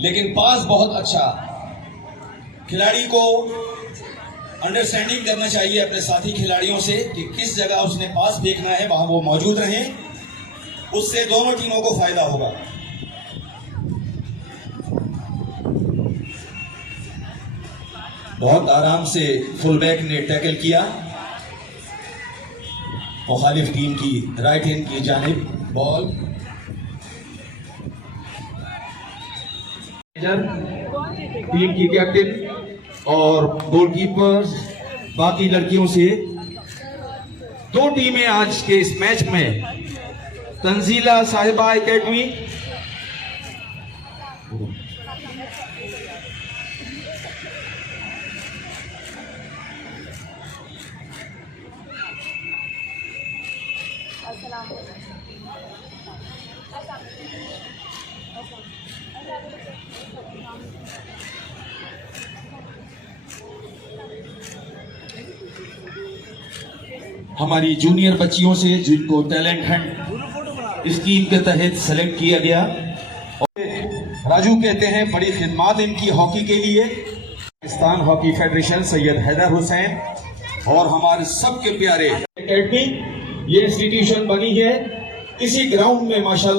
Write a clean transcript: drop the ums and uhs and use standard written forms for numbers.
लेकिन पास बहुत अच्छा। खिलाड़ी को अंडरस्टैंडिंग करना चाहिए अपने साथी खिलाड़ियों से कि किस जगह उसने पास फेंकना है, वहां वो मौजूद रहें, उससे दोनों टीमों को फायदा होगा। बहुत आराम से फुलबैक ने टैकल किया मुखालिफ टीम की राइट हैंड की जानिब। बॉल टीम की कैप्टन और गोलकीपर्स बाकी लड़कियों से। दो टीमें आज के इस मैच में, तंजीला साहिबा एकेडमी हमारी जूनियर बच्चियों से जिनको टैलेंट हंट स्कीम के तहत सेलेक्ट किया गया। राजू कहते हैं बड़ी खिदमत इनकी हॉकी के लिए। पाकिस्तान हॉकी फेडरेशन सैयद हैदर हुसैन और हमारे सबके प्यारे एकेडमी, ये इंस्टीट्यूशन बनी है इसी ग्राउंड में माशाल्लाह।